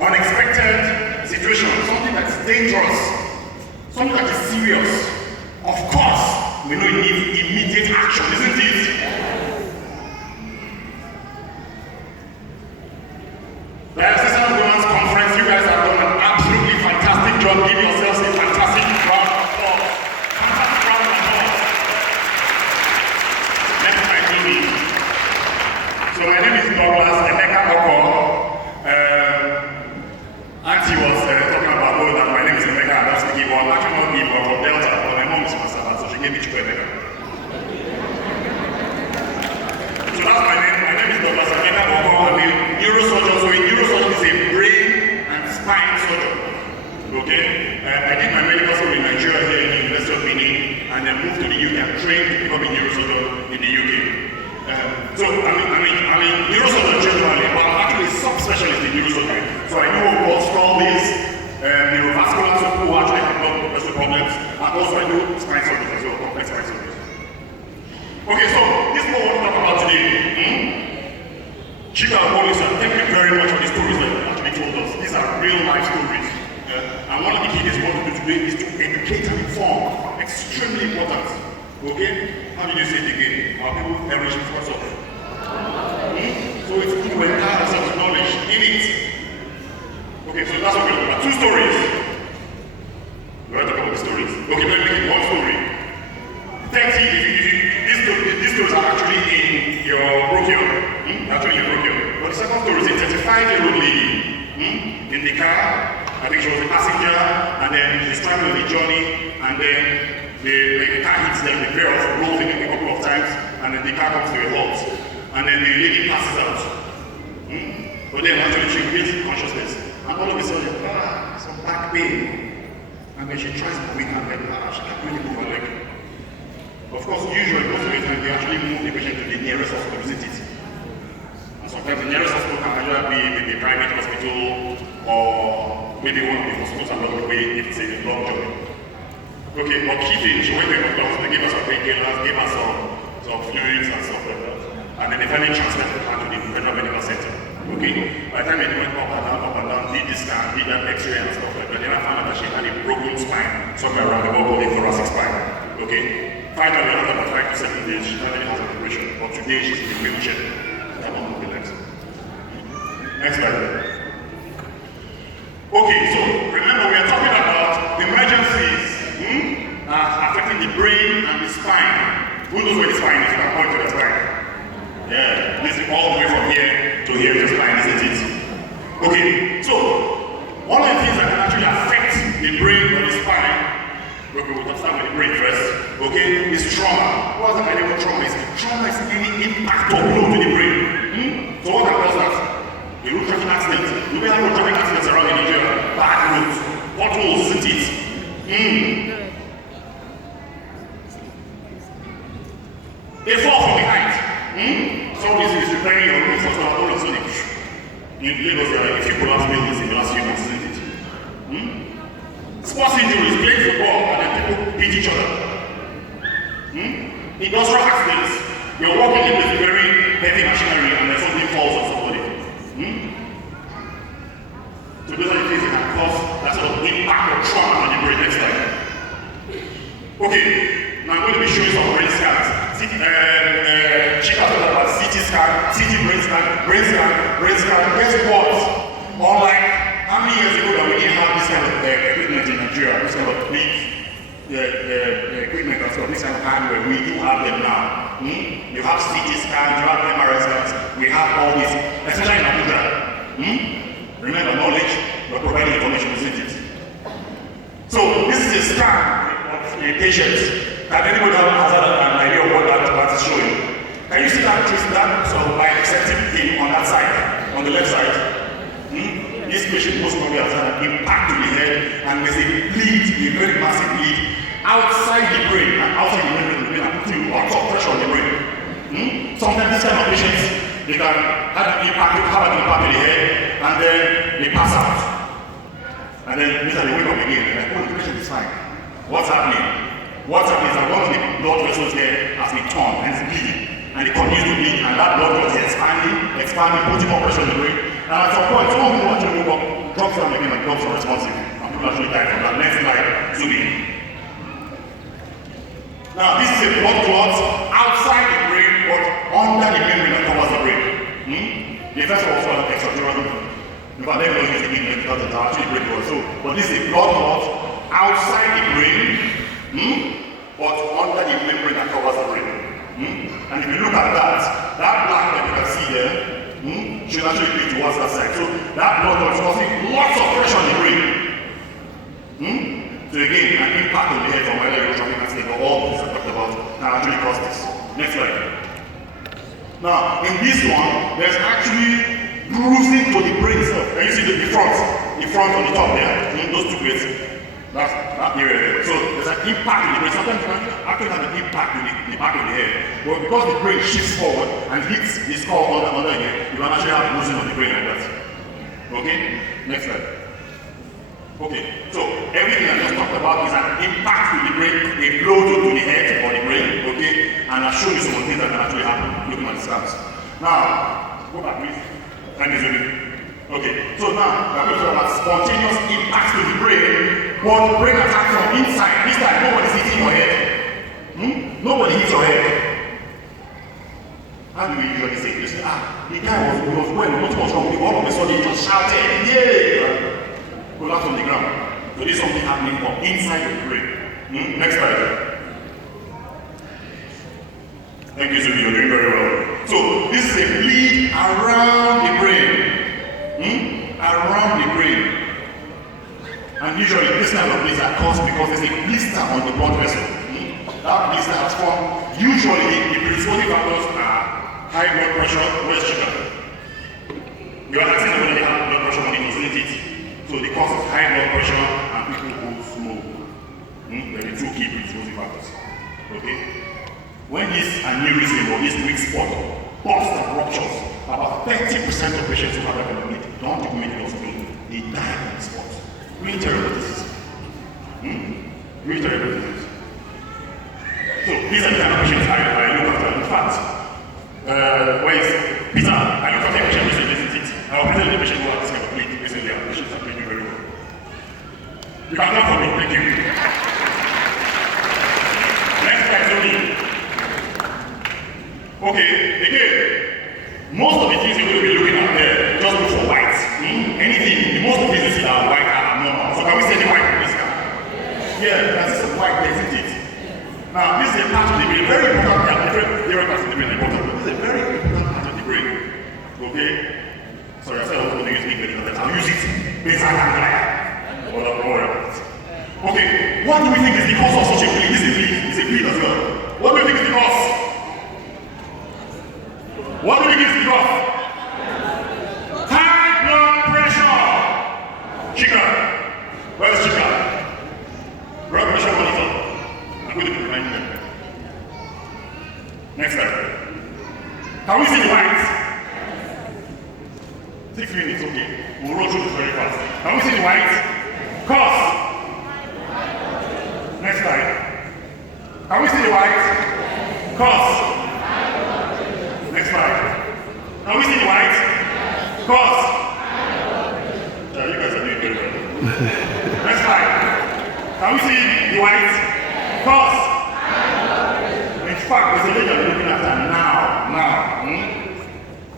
unexpected situation, something that is dangerous, something that is serious, of course, we know it needs immediate action, isn't it? The DIOCESAN Women's Conference, you guys have done an absolutely fantastic job. Give yourselves a fantastic round of applause. Fantastic round of applause. Next slide, please. So my name is Emeka Okor. Auntie was talking about that my name is Emeka and that's the Igbo. I'm actually not Igbo, I'm from Delta, but my mom is from Sabah, so she gave me Emeka. So that's my name. My name is Emeka Okor. I'm a neurosurgeon. So a neurosurgeon is a brain and spine surgeon. Okay? I did my medical school in Nigeria here in the University of Benin, and then moved to the UK and trained to become a neurosurgeon in the UK. So I'm a neurosurgeon generally, but I'm actually a subspecialist in neurosurgery. So I know what's called these neurovascular, so who actually have blood problems, and also I do spine surgery as well, complex spine surgery. Okay, so this is what I want to talk about today. Chika Olisa, thank you very much for the stories that you actually told us. These are real life stories. And one of the keys we want to do today is to educate and inform. Extremely important. Okay? How did you say it again? Our people perish because of. So it's good when God has some knowledge in it. Okay, so that's what we're talking about. Two stories. We're going to talk about the stories. Okay, let me make it one story. 30, these stories are actually in your brochure. Actually in your brochure. But the second story is a 35-year-old lady in the car. I think she was a passenger, and then she's traveling on the journey, and then the car hits them, the pair rolls in a couple of times, and then the car comes to a halt. And then the lady passes out. But then actually she gains consciousness. And all of a sudden, some back pain. And then she tries to move her leg. She can't really move her leg. Of course, usually most of the time, they actually move the patient to the nearest hospital, isn't it? And sometimes the nearest hospital can either be maybe a private hospital or maybe one of the hospitals along the way if it's a long journey. Okay, but key thing, she went to a doctor, they gave us some painkillers, gave us some fluids and stuff like that. And then they finally transferred her to the federal medical center. Okay? By the time they went up and down, did this scan, did that x-ray and stuff like that, then I found out that she had a broken spine somewhere around the ball called a thoracic spine. Okay? Finally, after about 5 to 7 days, she finally has an operation. But today she's in a wheelchair. That one will be next. Next slide. Okay, so remember we are talking about emergencies affecting the brain and the spine. Who knows where the spine is? You can point to the spine. Yeah, this is all the way from here to here to the spine, isn't it? Okay, so one of the things that can actually affect the brain or the spine, okay, we'll start with the brain first, okay, is trauma. What is the idea of trauma? Trauma is any impact or blow to the brain. So what can cause that? A road traffic accident. You may have road traffic accidents around in Nigeria. Bad roads, potholes, isn't it? A fall from behind. Somebody is repairing your roof, so all of a sudden, in Lagos, there are a few collapse buildings in the last few months, isn't it? Sports injuries, playing football, and then people beat each other. Industrial accidents, you're walking in with very heavy machinery and then something falls on somebody. So those are the things that can cause that sort of impact or trauma on the brain. Next time. Okay, now I'm going to be showing some brain scans. Chika talked about CT scan, CT brain scan, brain scan, brain scan. Guess what? Unlike how many years ago that we didn't have this kind of equipment in Nigeria, this kind of big equipment and stuff, this kind of hardware, we do have them now. You have CT scans, you have MRI scans, we have all this, especially in Abuja. Remember, knowledge, we're providing information, isn't it? So this is a scan of a patient. Can anybody have an idea of what that is showing? Can you see that so by accepting thing on that side, on the left side? This patient most probably has had an impact to the head, and there's a bleed, a very massive bleed, outside the brain, and outside the brain, and putting lots of pressure on the brain. Sometimes this kind of patients, they can have an impact to the head, and then they pass out. And then later they wake up again, and like, oh, the patient is fine. What's happening? What's happening is that one of the blood vessels there has been torn and it's bleeding. And it continues to bleed, and that blood vessel is expanding, putting more pressure on the brain. And at some point, some people actually woke up drops down again and becomes unresponsive. And people actually die from that. Next slide, zoom in. Now, this is a blood clot outside the brain, but under the membrane that covers the brain. The first one was called extradural. In fact, they don't use the English because it's actually brain clot. So, but this is a blood clot outside the brain, but under the membrane that covers the brain. And if you look at that black that you can see there, should actually be towards that side. So that blood clot is causing lots of pressure on the brain. So again, an impact on the head from whether you're traffic accident or all this I talked about can actually cause this. Next slide. Now, in this one, there's actually bruising to the brain itself. And you see the front on the top there, those two plates. That's that area there. So there's an impact in the brain. Sometimes you actually have an impact in the back of the head. But because the brain shifts forward and hits the skull under here, you can actually have bruising of the brain like that. Okay? Next slide. Okay, so everything I just talked about is an impact to the brain, a blow to the head or the brain, okay? And I'll show you some things that can actually happen looking at the scans. Now, go back please. And zoom in. Okay, so now we're going to talk about spontaneous impacts to the brain, but brain attack from inside. This time, nobody's hitting your head. Nobody hits your head. How do we usually say this? The guy was well, what was wrong with him? All of a sudden he just shouted, yeah! Collapse on the ground. So this is something happening from inside the brain. Next slide. Thank you, Zubi, you're doing very well. So this is a bleed around the brain. Around the brain. And usually this kind of bleeds are caused because there's a blister on the blood vessel. That blister has formed. Usually the predisposing factors are high blood pressure, blood sugar. You are asking whether they have blood pressure monitors, isn't it? So the cause of high blood pressure and people who smoke. They're the two key predisposing factors. Okay? When this aneurysm or this weak spot bursts and ruptures, about 30% of patients who have that kind of bleed don't even make it hospital. They die on the spot. Really terrible disease. Really terrible disease. So these are the kind of patients I look after. In fact, where is Peter? I look after a patient recently, isn't it? I was presenting the patient who had this kind of bleed recently, and the patients are doing very well. You can clap for me, thank you. Next slide, Tony. Okay, again, most of the things you're going to be looking at there, just look for white. Anything, most of the things you see that are white are abnormal. So can we say the white in this car? Yeah, that's just a white, isn't it? Now, this is a part of the brain, very important. Different parts of the brain are important, but this is a very important part of the brain. Okay? Sorry, I said I was going to use English, but I'll use it. Okay, what do we think is the cause of such a bleed? This is a bleed. It's a bleed as well. What do we think is the cause? What do we think is the cause? High blood pressure. Chica. Where's Chica? Blood pressure monitor. I'm going to be reminding them. Next slide. Can we see the whites? 6 minutes, okay. We'll roll through this very fast. Can we see the whites? Cause. Next slide. Can we see the whites? Cause. Next slide. Can we see the whites? Cause. Yeah, you guys are doing very well. Next slide. Can we see the whites? Cause. In fact, there's a lady I'm looking at now.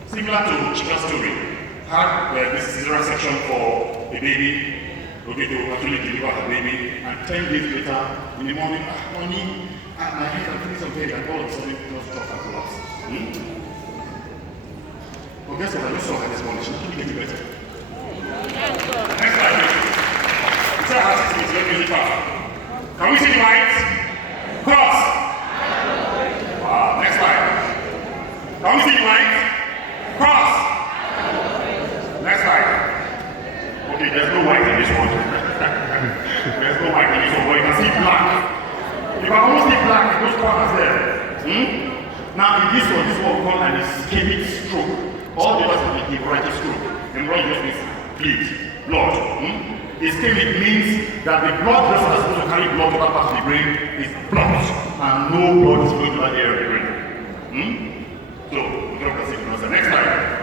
Similar to Chica's story. Had this cesarean section for a baby, okay, to actually deliver her baby, and 10 days later, in the morning, honey, my head, I'm feeling something, and all of a sudden, it just dropped and collapsed. But guess what? I just saw her this morning. She's not getting better. Next slide, please. It's a hard 6 minutes. Let me use it fast. Can we see the lights? Cross. Next slide. Can we see the lights? Cross. Next slide. Okay, there's no white in this one. There's no white in this one, but you can see black. You can almost see black in those corners there. Now, in this one we call an ischemic stroke. All the others are hemorrhagic stroke. Hemorrhagic means bleed, blood. Ischemic means that the blood vessel that's supposed to carry blood to that part of the brain is blocked, and no blood is going to that area of the brain. So, we can see the next slide.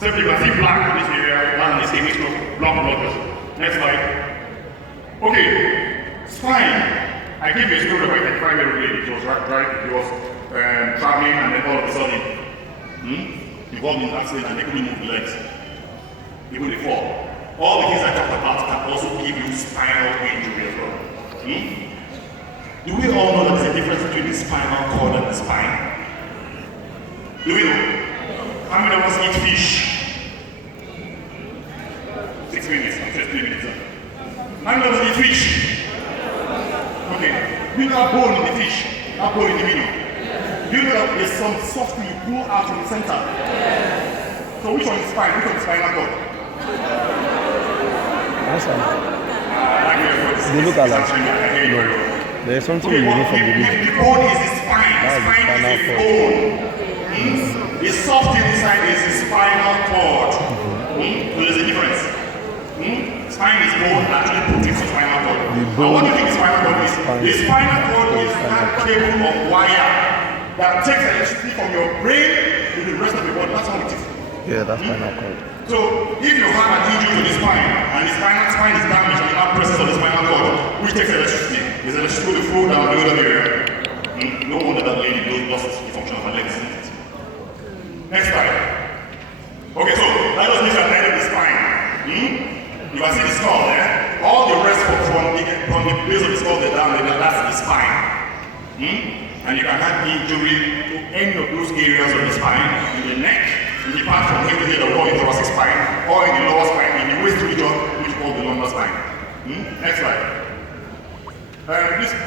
So if you can see black in this area, one is ischemic stroke, blood Next slide. Okay, spine. I gave you a story about a 35-year-old lady. She was traveling and then all of a sudden, involved in an accident and they couldn't move the legs. Even the fall. All the things I talked about can also give you spinal injury as well. Do we all know that there's a difference between the spinal cord and the spine? Do we know? How many of us eat fish? 6 minutes, just 3 minutes. How many of us eat fish? Okay. Do you know that bone in the fish? That bone in the middle? Do you know that there's some soft thing you pull out from the center? So which one is spine? Which one is spinal cord? Awesome. They look alike. There's something you know from the middle. The bone is the spine. The spine is the bone. The soft thing inside is the spinal cord. So there's a difference. Spine is bone, actually protects the spinal cord. What do you think the spinal cord is? The spinal cord is that cable of wire that takes electricity from your brain to the rest of the body. That's how it is. Yeah, that's spinal cord. So if you have an injury to the spine and the spine is damaged and you have presence of the spinal cord, which takes electricity, there's electricity going to flow down the other area. No wonder that lady lost the function of her legs. Next slide. Okay, so that just means at the end of the spine. You can see the skull there. All the rest from the base of the skull down there, that's the spine. And you can have injury to any of those areas of the spine, in the neck, in the part from here to here, the thoracic spine, or in the lower spine, in the waist region, which is called the lumbar spine. Next slide.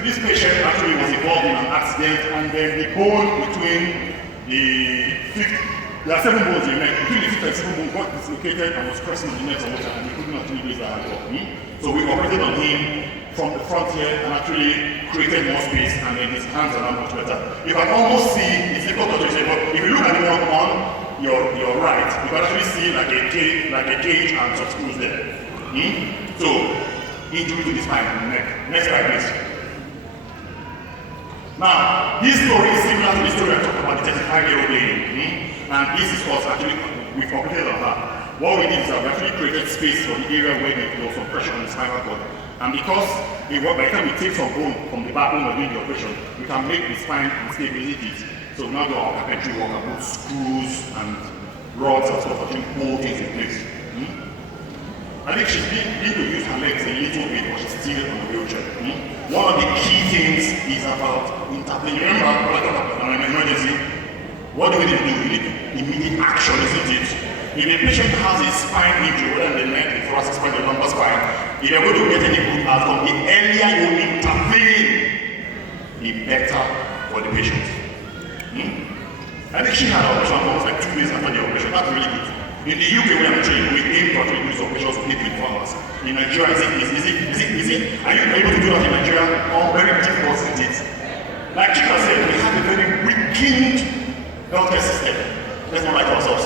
This patient actually was involved in an accident, and then the bone between the fifth, there are 7 bones in the neck, between the fifth and 7 bones got dislocated and was pressing on the neck and he couldn't actually raise that hand up. So we operated on him from the front here and actually created more space, and then his hands are now much better. You can almost see, it's difficult to say, but if you look at the one on your right, you can actually see like a cage and some screws there. So, injury to the spine and the neck. Next slide, please. Now, this story is similar to the story I talked about the 35-year-old lady. And this is what actually we've operated on her. What we did is that we actually created space for the area where there was some pressure on the spinal cord. And because by the time we take some bone from the backbone of doing the operation, we can make the spine stabilize it. So now do our carpentry work and put screws and rods and stuff to hold things in place. I think she's been to use her legs a little bit, but she's still on the wheelchair. One of the key things is about intervening. Remember, when an emergency, what do we need to do? We need immediate action, isn't it? If a patient has a spine injury, whether in the neck, the thoracic spine, the lumbar spine, if you're going to get any good outcome, the earlier you intervene, the better for the patient. I think she had an operation almost like 2 days after the operation. That's really good. In the UK, we are trained, we aim to actually do these operations within 24 hours. In Nigeria, are you able to do that in Nigeria? Or very difficult, isn't it? Like Chika said, we have a very weakened healthcare system. Let's not lie to ourselves.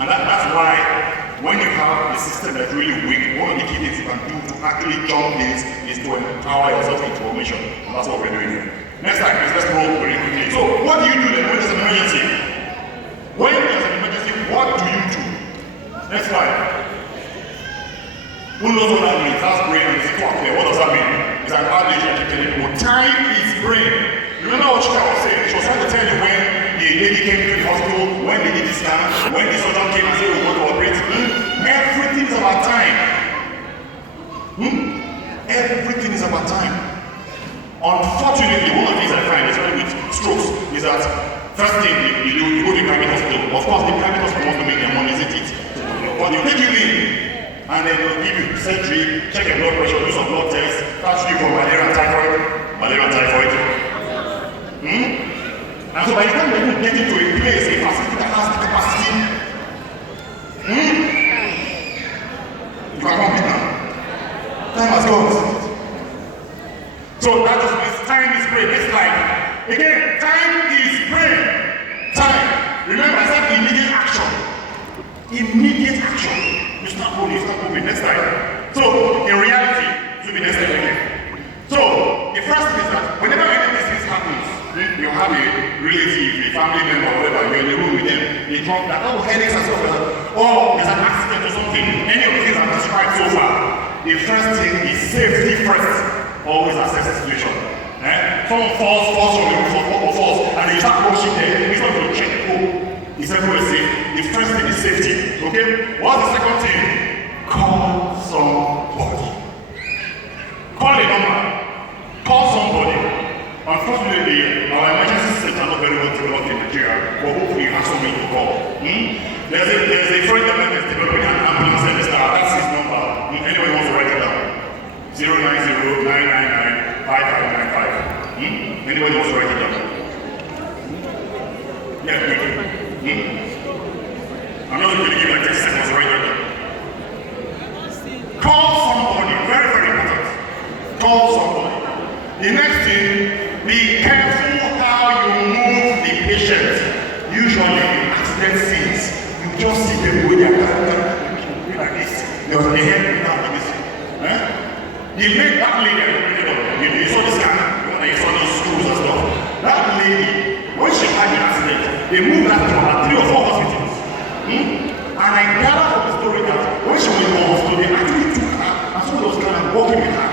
And that's why when you have a system that's really weak, one of the key things you can do to actually jump this is to empower yourself with information. And that's what we're doing here. Next time, let's roll very quickly. So, what do you do then when there's an emergency? When there's an emergency, what do you do? Next slide. Who knows what that means? That's brain and it's clock there. What does that mean? It's an adage that you tell people. Time is brain. Remember what Chika was saying? She was trying to tell you when the lady came to the hospital, when they did the scan, when the surgeon came and said we want to operate. Everything is about time. Everything is about time. Unfortunately, one of the things I find, especially with strokes, is that first thing you go to a private hospital. Of course, the private hospital wants to make their money, isn't it? But they'll take you in, and then they'll give you surgery, check your blood pressure, do some blood tests, catch you for malaria and typhoid. And so by the time they even get into a place, a facility that has the capacity, you can complete now. Time has gone. So that just means time is brain. Next slide. Again, time is brain. Time. Remember, I said immediate action. Immediate action. You start moving. Next slide. So, in reality, it will be next slide again. So, the first thing is that whenever any of these things happens, you have a relative, a family member, or whatever, you're in the room with them, they drop that, headaches and stuff like that, or there's an accident or something, any of the things I've described so far. the first thing is safety first. Always assess the situation. Someone falls from the roof or falls, and they start rushing there. It's not going to check. It's everywhere safe. The first thing is safety. Okay? What's the second thing? Call somebody. Call a number. Call somebody. Unfortunately, our emergency systems are not very well developed in Nigeria, but hopefully you have somebody to call. There's a friend of mine that's developing an ambulance service now. That's his number. Anybody wants to write it down? 090-999-5595. Anybody wants to write it down? Yeah, quick. I'm not going to give you like 10 seconds to write it down. Call somebody. Very, very important. Call somebody. The next thing, be careful how you move the patient. Usually, in accident scenes, you just see them with their hand like this. There's the head down like this. You make that lady, you saw the scan, you saw those screws and stuff. That lady, when she had the accident, they moved her to about 3 or 4 hospitals. And I gather from the story that when she went to the hospital, they actually took her, and someone was kind of walking with her.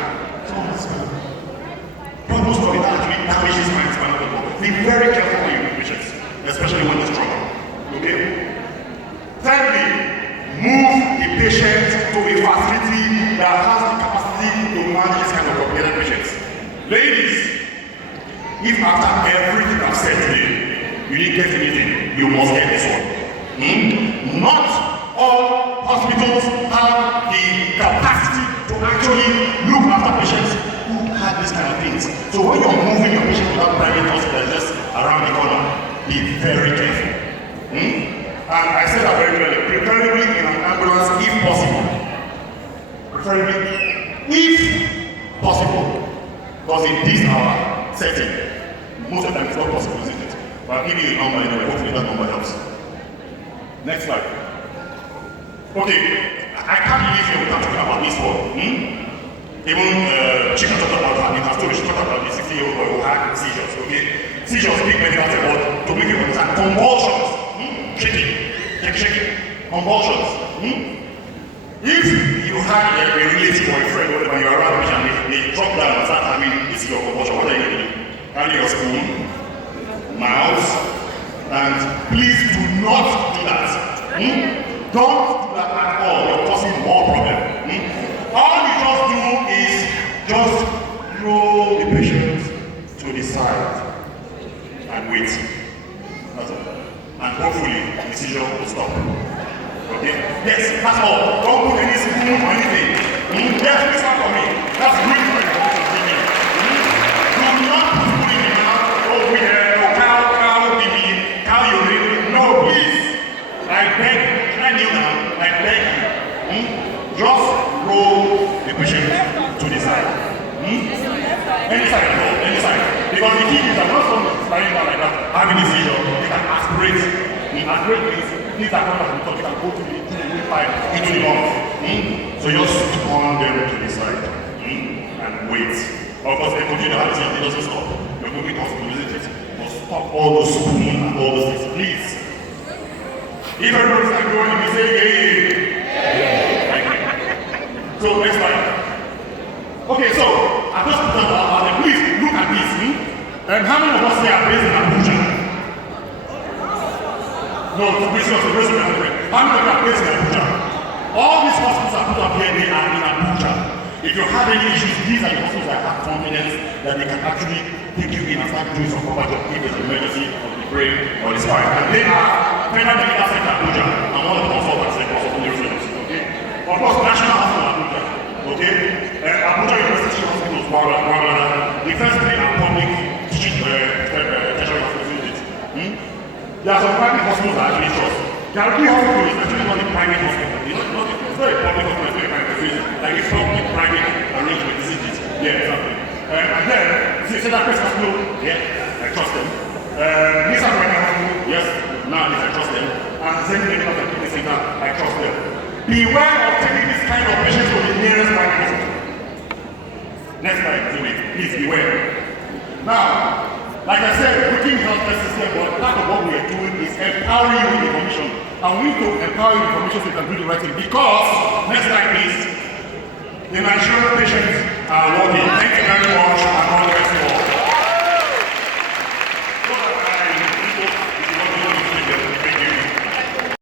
Someone was kind of. But most of it actually damages my spinal cord. Be very careful when you move patients, especially when they're strong. Okay? Thirdly, move the patient to a facility that has the capacity to manage this kind of complicated patients. Ladies, if after everything I've said today, you didn't get anything, you must get this one. Not all hospitals have the capacity to actually look after patients who have these kind of things. So when you're moving your patient to that private hospital just around the corner, be very careful. And I said that very clearly, preferably in an ambulance if possible. Preferably if possible. Because in this our setting, most of the time it's not possible, isn't it? But I'll give you a number anyway, hopefully that number helps. Next slide. Okay, I can't leave here without talking about this one. Even Chica talked about her in her story, she talked about the 60-year-old boy who had seizures, okay? Seizures, big medical term, but to make you understand, convulsions. Shaking, convulsions. If you had a relative or a friend, whatever, you're around the patient, they drop down and start having this your convulsion, what are you going to do? Carry your spoon, mouth, and please do not do that. Don't do that at all, you're causing more problem. All you just do is just roll the patient to the side and wait. That's all. And hopefully the seizure will stop. Okay? Yes, that's all. Don't put any spoon or anything. Yes, this one for me. That's great for you. Do not put food in the mouth. Oh, we have cow, baby, cow urine. No, please. I beg, can I kneel down? I beg you. Just roll the patient to the side. Any side at all, any side. Because the key is that once someone is lying down like that, having a seizure, they can aspirate. Aspirate means things that come out of the top, they can go to the windpipe, into the lungs. So just turn them to the side and wait. Of course, they continue to have a seizure, it doesn't stop. You're going to hospital, isn't it? But stop all those spoon and all those things, please. If everybody's like going, you say, yeah. So, next slide. Okay, so, I just put that out there. Please, look at this. And how many of us here are based in Abuja? No, to be serious, how many of you are based in Abuja? All these hospitals are put up here, they are in Abuja. If you have any issues, these are the hospitals that have confidence that they can actually take you in and start doing some proper job if there's an emergency of the brain or the spine. And they are Federal Medical Center Abuja, and one of the consultants like also the residents, okay? Of course, National Hospital Abuja, okay? Abuja University Hospitals, the first three are public teaching tertiary hospitals, isn't it? There are some private hospitals that actually trust. Gwarinpa Hospital is actually not a private hospital. It's not a public hospital, it's not a private hospital. Like a public-private arrangement, isn't it? Yeah, exactly. And then, see, that Christ Hospital, yeah, I trust them. Nisa Hospital, yes, now I trust them. And Zen Medical Center, I trust them. Beware of taking this kind of patients to the nearest private hospital. Next slide, please beware. Now, like I said, working healthcare system, but part of what we are doing is empowering you with information. And we need to empower you with information so you can do the right thing. Because, next slide please, The Nigerian patients are working. Thank you very much, and all the best.